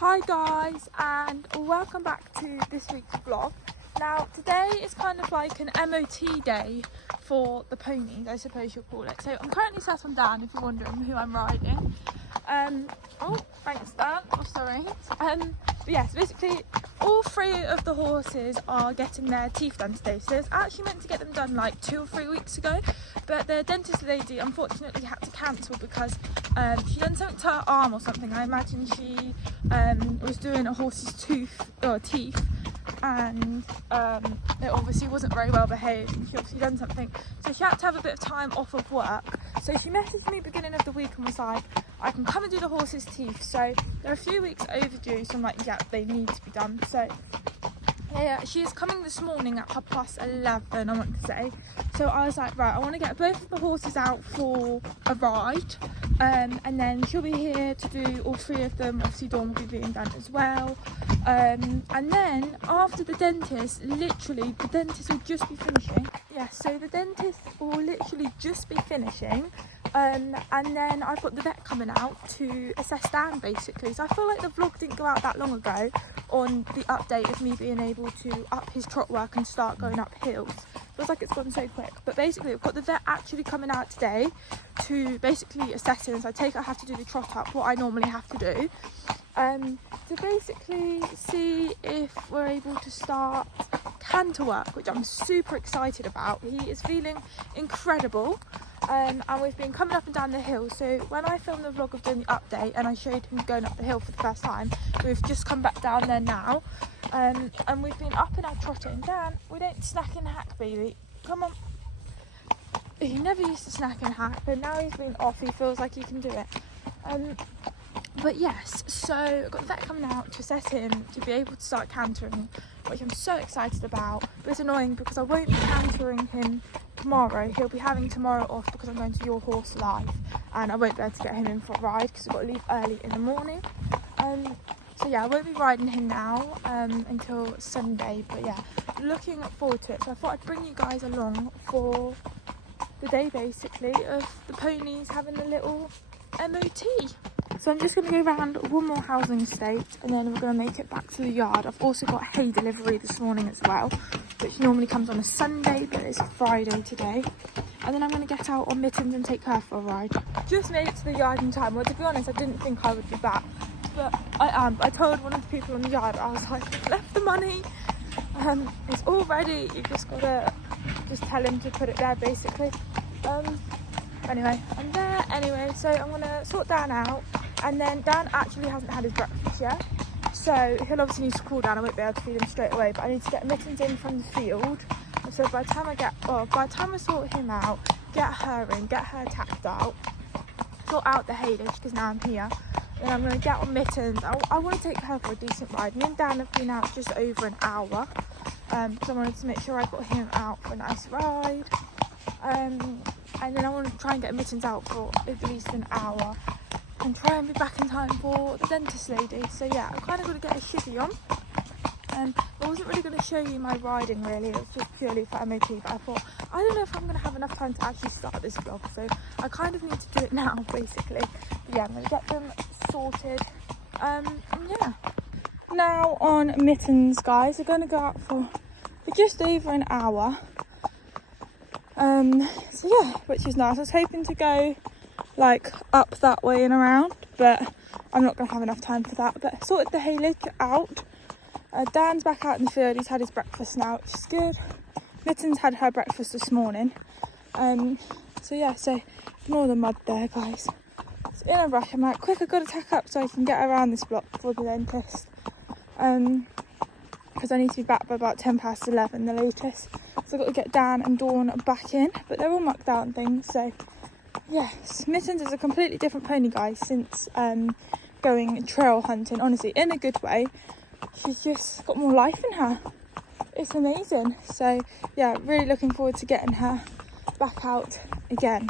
Hi guys, and welcome back to this week's vlog. Now today is kind of like an MOT day for the ponies, I suppose you'll call it. So I'm currently sat on Dan, if you're wondering who I'm riding. Oh, thanks Dan, oh sorry. But yes, basically all three of the horses are getting their teeth done today. So it's actually meant to get them done like 2 or 3 weeks ago, but the dentist lady unfortunately had to cancel because she done something to her arm or something. I imagine she was doing a horse's teeth, and it obviously wasn't very well behaved, and she obviously done something, so she had to have a bit of time off of work. So she messaged me beginning of the week and was like, I can come and do the horse's teeth. So they're a few weeks overdue, so I'm like, yeah, they need to be done. So yeah, she is coming this morning at 11:30, I want to say. So I was like, right, I want to get both of the horses out for a ride, and then she'll be here to do all three of them. Obviously Dawn will be being done as well, and then after the dentist, literally the dentist will just be finishing. Yeah, so the dentist will literally just be finishing, and then I've got the vet coming out to assess Dan basically. So I feel like the vlog didn't go out that long ago on the update of me being able to up his trot work and start going up hills. Feels like it's gone so quick, but basically I've got the vet actually coming out today to basically assess him. So I take it I have to do the trot up, what I normally have to do, to basically see if we're able to start canter work, which I'm super excited about. He is feeling incredible, and we've been coming up and down the hill. So when I filmed the vlog of doing the update and I showed him going up the hill for the first time, we've just come back down there now, and we've been up in our trotting. Dan, we don't snack and hack, baby, come on. He never used to snack and hack, but now he's been off, he feels like he can do it. But yes, so I've got the vet coming out to assess him to be able to start cantering, which I'm so excited about. But it's annoying because I won't be cantering him tomorrow. He'll be having tomorrow off because I'm going to Your Horse Live, and I won't be able to get him in for a ride because we've got to leave early in the morning. So yeah, I won't be riding him now until Sunday, but yeah, looking forward to it. So I thought I'd bring you guys along for the day basically of the ponies having a little MOT. So I'm just going to go around one more housing estate and then we're going to make it back to the yard. I've also got hay delivery this morning as well, which normally comes on a Sunday, but it's Friday today. And then I'm going to get out on Mittens and take her for a ride. Just made it to the yard in time. Well, to be honest, I didn't think I would be back, but I am. I told one of the people in the yard, I was like, I've left the money, it's all ready, you just got to just tell him to put it there basically. Anyway, I'm there anyway, so I'm going to sort Dan out. And then Dan actually hasn't had his breakfast yet, so he'll obviously need to cool down. I won't be able to feed him straight away, but I need to get Mittens in from the field. And so by the time I sort him out, get her in, get her tacked out, sort out the haylage because now I'm here, then I'm going to get on Mittens. I want to take her for a decent ride. Me and Dan have been out just over an hour, because I wanted to make sure I got him out for a nice ride. And then I want to try and get Mittens out for at least an hour and try and be back in time for the dentist lady. So yeah, I'm kind of going to get a shivvy on. I wasn't really going to show you my riding really, it was just purely for MOT, but I thought, I don't know if I'm going to have enough time to actually start this vlog, so I kind of need to do it now basically. But yeah, I'm going to get them sorted, yeah. Now on Mittens guys, we're going to go out for just over an hour. So yeah, which is nice. I was hoping to go like up that way and around, but I'm not going to have enough time for that. But I sorted the haylage out. Dan's back out in the field, he's had his breakfast now, which is good. Mittens had her breakfast this morning. So yeah, so ignore the mud there guys. So in a rush, I'm like, quick, I've got to tack up so I can get around this block before the dentist. Because I need to be back by about 11:10 the latest. So I've got to get Dan and Dawn back in, but they're all mucked out and things, so yes. Mittens is a completely different pony guys since going trail hunting, honestly, in a good way. She's just got more life in her. It's amazing. So yeah, really looking forward to getting her back out again.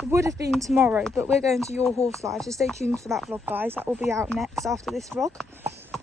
It would have been tomorrow, but we're going to Your Horse Live, so stay tuned for that vlog guys. That will be out next after this vlog.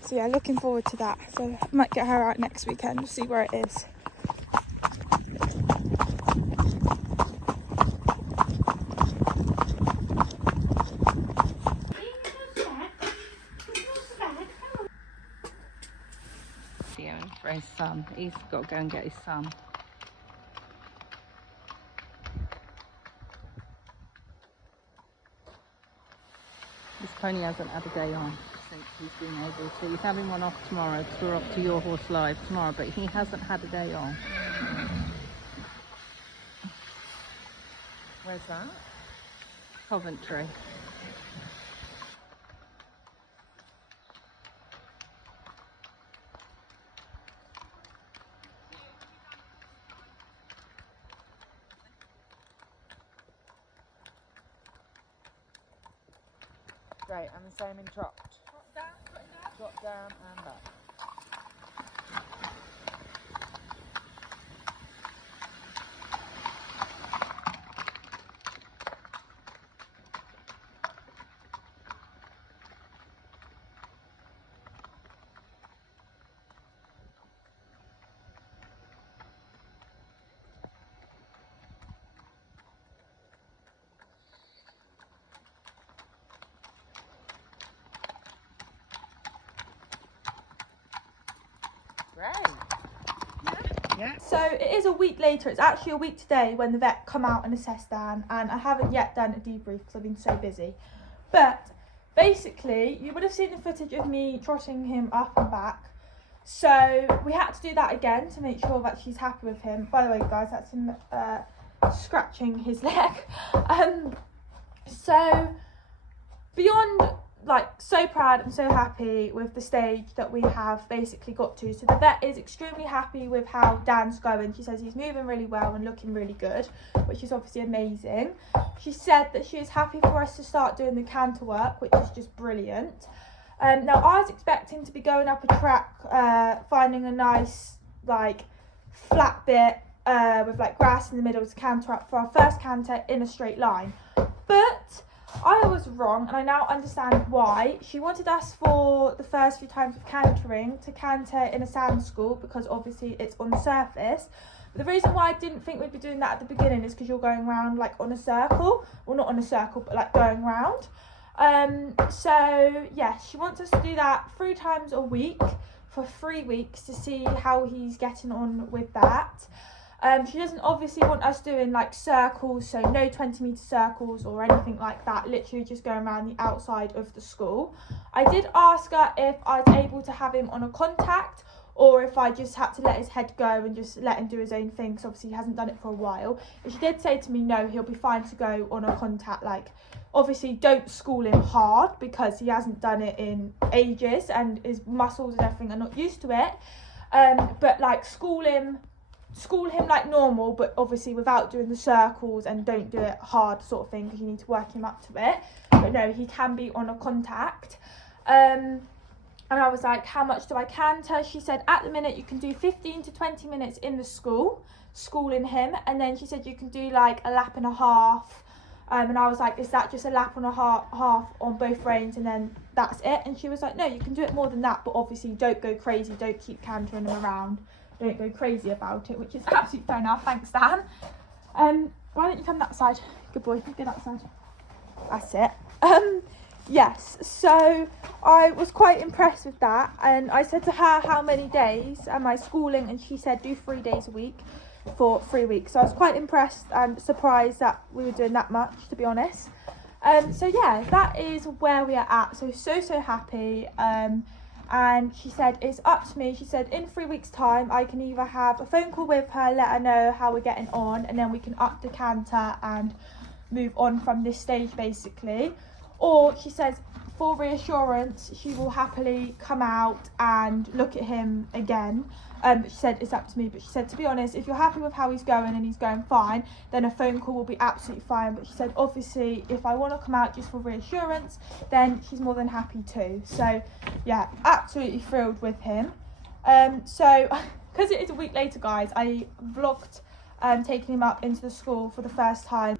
So yeah, looking forward to that. So I might get her out next weekend, see where it is. for his son. He's got to go and get his son. This pony hasn't had a day on since he's been able to. He's having one off tomorrow because we're off to Your Horse Live tomorrow, but he hasn't had a day on. Where's that? Coventry. Great, and the same in trot. Drop down and up. Great. Yeah. So it is a week later. It's actually a week today when the vet come out and assessed Dan, and I haven't yet done a debrief because I've been so busy. But basically, you would have seen the footage of me trotting him up and back. So we had to do that again to make sure that she's happy with him. By the way, guys, that's him scratching his leg. So beyond, like, so proud and so happy with the stage that we have basically got to. So the vet is extremely happy with how Dan's going. She says he's moving really well and looking really good, which is obviously amazing. She said that she is happy for us to start doing the canter work, which is just brilliant. Now I was expecting to be going up a track, finding a nice, like, flat bit with, like, grass in the middle to canter up for our first canter in a straight line. But I was wrong, and I now understand why. She wanted us for the first few times of cantering to canter in a sand school because obviously it's on the surface. But the reason why I didn't think we'd be doing that at the beginning is because you're going round, like, on a circle. Well, not on a circle, but, like, going round. So yeah, she wants us to do that 3 times a week for 3 weeks to see how he's getting on with that. She doesn't obviously want us doing, like, circles, so no 20-metre circles or anything like that, literally just going around the outside of the school. I did ask her if I was able to have him on a contact or if I just had to let his head go and just let him do his own thing, because obviously he hasn't done it for a while. But she did say to me, no, he'll be fine to go on a contact. Like, obviously don't school him hard because he hasn't done it in ages and his muscles and everything are not used to it. But, like, school him like normal, but obviously without doing the circles, and don't do it hard sort of thing because you need to work him up to it. But no, he can be on a contact. And I was like, how much do I canter? She said at the minute you can do 15 to 20 minutes in the school, schooling him, and then she said you can do like a lap and a half. And I was like, is that just a lap and a half on both reins and then that's it? And she was like, no, you can do it more than that, but obviously don't go crazy, don't keep cantering him around. Don't go crazy about it, which is absolutely fair enough. Thanks, Dan. Why don't you come that side? Good boy, go that side. That's it. Yes, so I was quite impressed with that, and I said to her, how many days am I schooling? And she said do 3 days a week for 3 weeks. So I was quite impressed and surprised that we were doing that much, to be honest. So yeah, that is where we are at. So happy. And she said it's up to me. She said in 3 weeks time I can either have a phone call with her, let her know how we're getting on, and then we can up the canter and move on from this stage basically. Or she says for reassurance she will happily come out and look at him again. She said it's up to me, but she said to be honest, if you're happy with how he's going and he's going fine, then a phone call will be absolutely fine. But she said obviously if I want to come out just for reassurance, then she's more than happy to. So yeah, absolutely thrilled with him. So because it is a week later, guys, I vlogged taking him up into the school for the first time.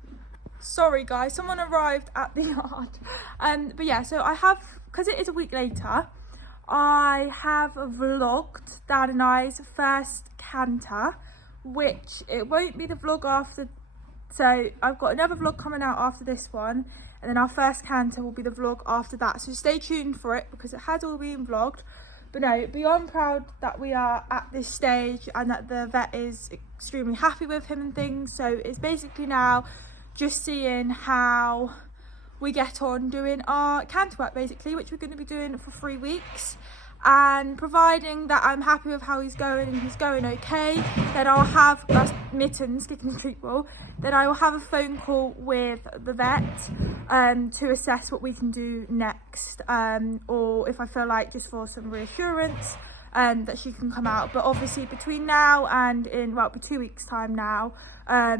Sorry guys, someone arrived at the yard. But yeah, so I have, because it is a week later, I have vlogged Dan and I's first canter, which it won't be the vlog after. So I've got another vlog coming out after this one, and then our first canter will be the vlog after that. So stay tuned for it because it has all been vlogged. But no, beyond proud that we are at this stage and that the vet is extremely happy with him and things. So it's basically now just seeing how we get on doing our canter work basically, which we're going to be doing for 3 weeks. And providing that I'm happy with how he's going and he's going okay, then I'll have, that's Mittens kicking the treat ball, then I will have a phone call with the vet to assess what we can do next, or if I feel like just for some reassurance that she can come out. But obviously between now and in, well, it'll be 2 weeks time now,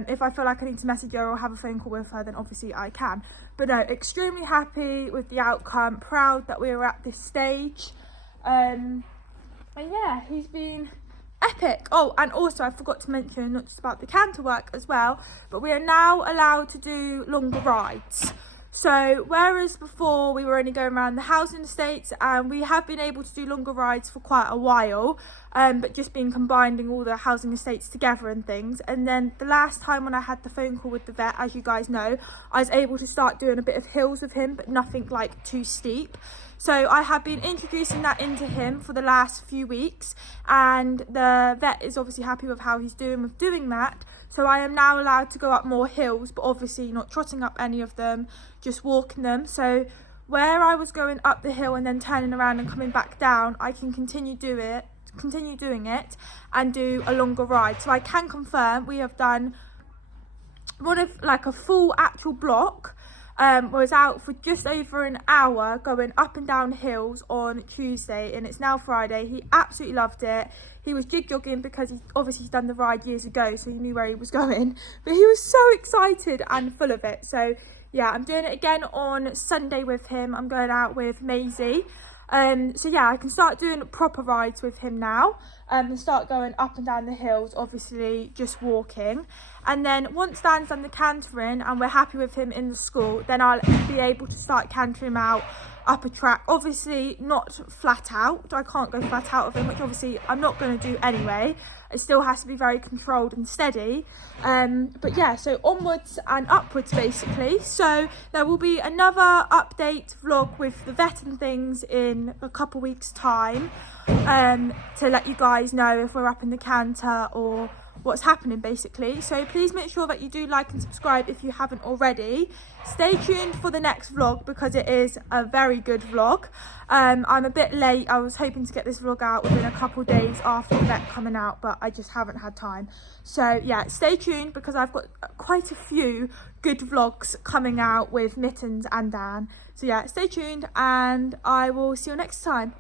if I feel like I need to message her or have a phone call with her, then obviously I can. But no, extremely happy with the outcome, proud that we are at this stage. And yeah, he's been epic. Oh, and also I forgot to mention, not just about the canter work as well, but we are now allowed to do longer rides. So whereas before we were only going around the housing estates, and we have been able to do longer rides for quite a while, but just been combining all the housing estates together and things. And then the last time when I had the phone call with the vet, as you guys know, I was able to start doing a bit of hills with him, but nothing like too steep. So I have been introducing that into him for the last few weeks, and the vet is obviously happy with how he's doing with doing that. So I am now allowed to go up more hills, but obviously not trotting up any of them, just walking them. So where I was going up the hill and then turning around and coming back down, I can continue doing it and do a longer ride. So I can confirm we have done one of like a full actual block. Was out for just over an hour going up and down hills on Tuesday, and it's now Friday. He absolutely loved it. He was jig jogging because he's done the ride years ago, so he knew where he was going, but he was so excited and full of it. So yeah, I'm doing it again on Sunday with him. I'm going out with Maisie. So yeah, I can start doing proper rides with him now, and start going up and down the hills, obviously just walking. And then once Dan's done the cantering and we're happy with him in the school, then I'll be able to start cantering him out up a track. Obviously not flat out, I can't go flat out of him, which obviously I'm not going to do anyway. It still has to be very controlled and steady. But yeah, so onwards and upwards basically. So there will be another update vlog with the vet and things in a couple weeks time, to let you guys know if we're up in the canter or what's happening basically. So please make sure that you do like and subscribe if you haven't already. Stay tuned for the next vlog because it is a very good vlog. I'm a bit late. I was hoping to get this vlog out within a couple days after the vet coming out, but I just haven't had time. So yeah, stay tuned because I've got quite a few good vlogs coming out with Mittens and Dan. So yeah, stay tuned and I will see you next time.